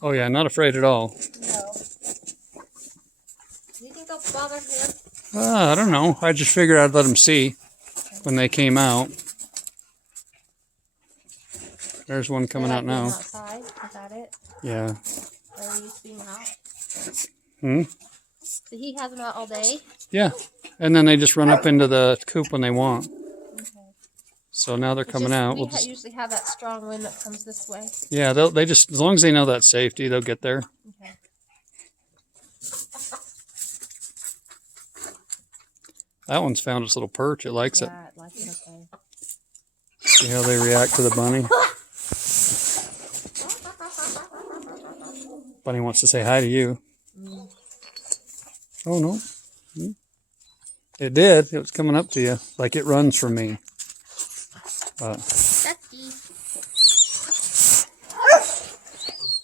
Oh yeah, not afraid at all. No. Do you think they'll bother him? I don't know. I just figured I'd let them see when they came out. There's one coming out now. Outside? Is that it? Yeah. Or are you seeing out? Hmm? So he has them out all day? Yeah. And then they just run up into the coop when they want. Okay. So now they're coming out. We usually have that strong wind that comes this way. Yeah, they just, as long as they know that's safety, they'll get there. Okay. That one's found its little perch. It likes it. Yeah, it likes it, okay. See how they react to the bunny? Bunny wants to say hi to you. Mm. Oh, no. It did. It was coming up to you. Like it runs from me.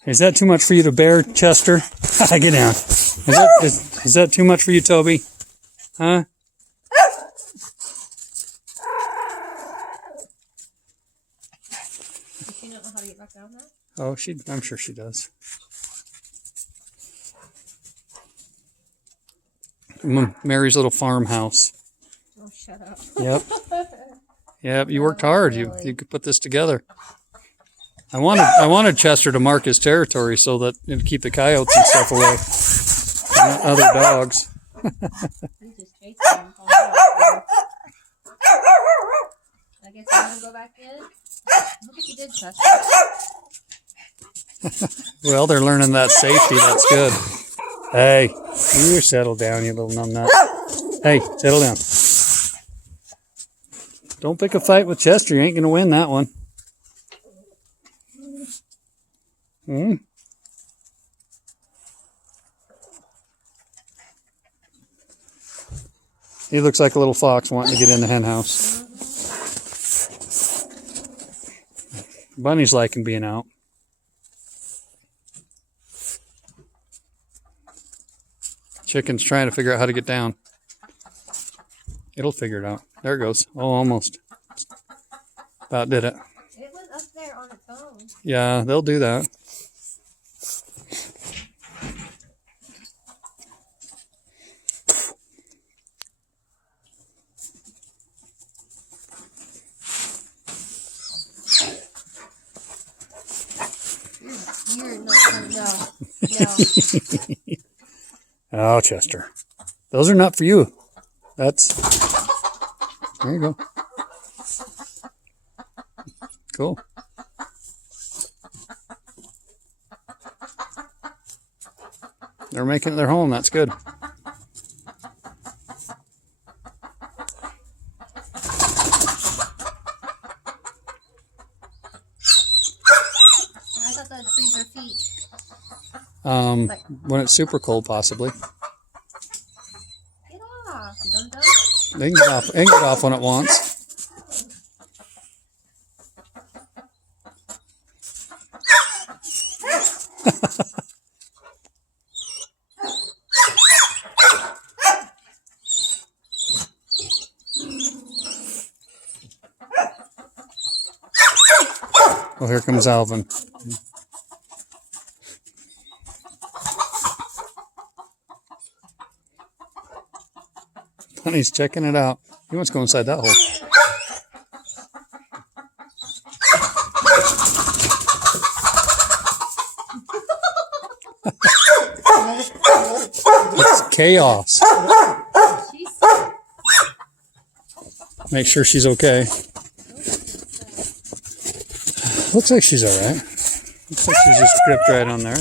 Is that too much for you to bear, Chester? Get down. Is that too much for you, Toby? Huh? Does she not know how to get back down there? Oh, I'm sure she does. Mary's little farmhouse. Oh, shut up. Yep. Yep, you worked hard. You could put this together. I wanted Chester to mark his territory so that it'd keep the coyotes and stuff away. And other dogs. He's just chasing them. I guess I'm going to go back in. Look what you did, Chester. Well, they're learning that safety. That's good. Hey, you settle down, you little numbnut. Hey, settle down. Don't pick a fight with Chester. You ain't going to win that one. Hmm? He looks like a little fox wanting to get in the hen house. Bunny's liking being out. Chicken's trying to figure out how to get down. It'll figure it out. There it goes. Oh, almost. About did it. It was up there on its own. Yeah, they'll do that. You're not going to know. No. Oh, Chester. Those are not for you. That's... There you go. Cool. They're making it their home. That's good. I thought that'd freeze their feet. When it's super cold, possibly. Get off, dum-dum. They can get off. They can get off when it wants. Oh, here comes Alvin. Bunny's checking it out. He wants to go inside that hole. It's chaos. Make sure she's okay. Looks like she's all right. Looks like she's just gripped right on there.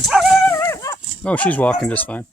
Oh, she's walking just fine.